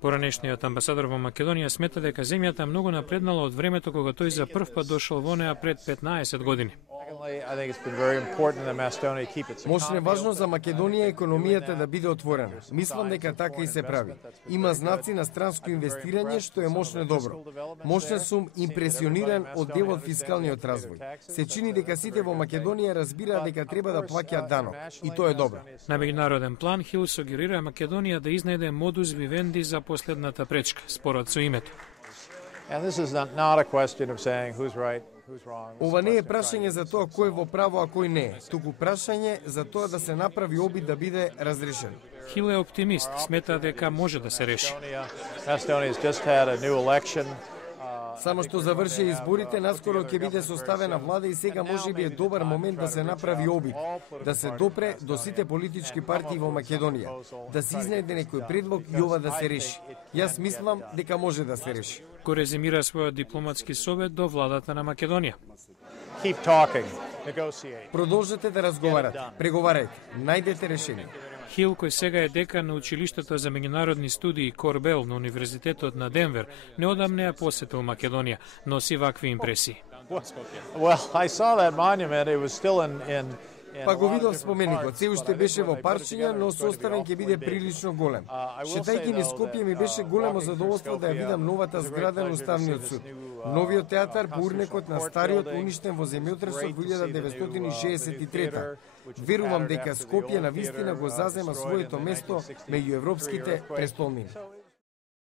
Поранешниот амбасадор во Македонија смета дека земјата многу напреднала од времето кога тој за прв пат дошол во неа пред 15 години. Мощно е важно за Македонија економијата да биде отворена. Мислам дека така и се прави. Има знаци на странско инвестирање што е мощно добро. Мощно сум импресиониран од делот фискалниот развој. Се чини дека сите во Македонија разбираат дека треба да плаќаат данок и тоа е добро. На меѓународен план Хил сугерира Македонија да изнајде модус вивенди за последната пречка, спорот со името. Ова не е прашање за тоа кој е во право, а кој не е, туку прашање за тоа да се направи обид да биде разрешен. Хил е оптимист, смета дека може да се реши. Само што заврши изборите, наскоро ќе биде составена влада и сега можеби е добар момент да се направи обид, да се допре до сите политички партии во Македонија, да се изнајде некој предлог и ова да се реши. Јас мислам дека може да се реши. Го резимира својот дипломатски совет до владата на Македонија. Продолжете да разговарате, преговарајте, најдете решение. Хил, кој сега е декан на училиштето за меѓународни студии Корбел на Универзитетот на Денвер, неодамна ја посетил Македонија, носи вакви импресии. Па го видов споменикот, се уште беше во парчиња, но составен ќе биде прилично голем. Шетајќи низ Скопје ми беше големо задоволство да ја видам новата зграда на Уставниот суд. Новиот театар по урнекот на стариот уништен во земјотресот во 1963. Верувам дека Скопје на вистина го зазема своето место меѓу европските престолнини.